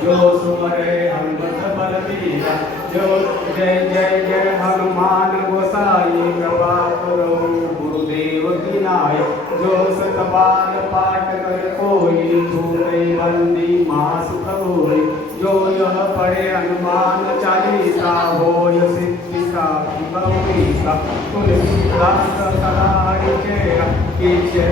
जो सुमरे हनुमत बल बीरा जो जय जय जय हनुमान गोसाई कृपा करो गुरुदेव की नाय जो सतबार पाठ कर कोई छूटे बंदी माँ होई जो यह पढ़े हनुमान चालीसा होय सिद्धि సంభవి సత్తుని రాష్ట్ర సదారిచే ఈ చే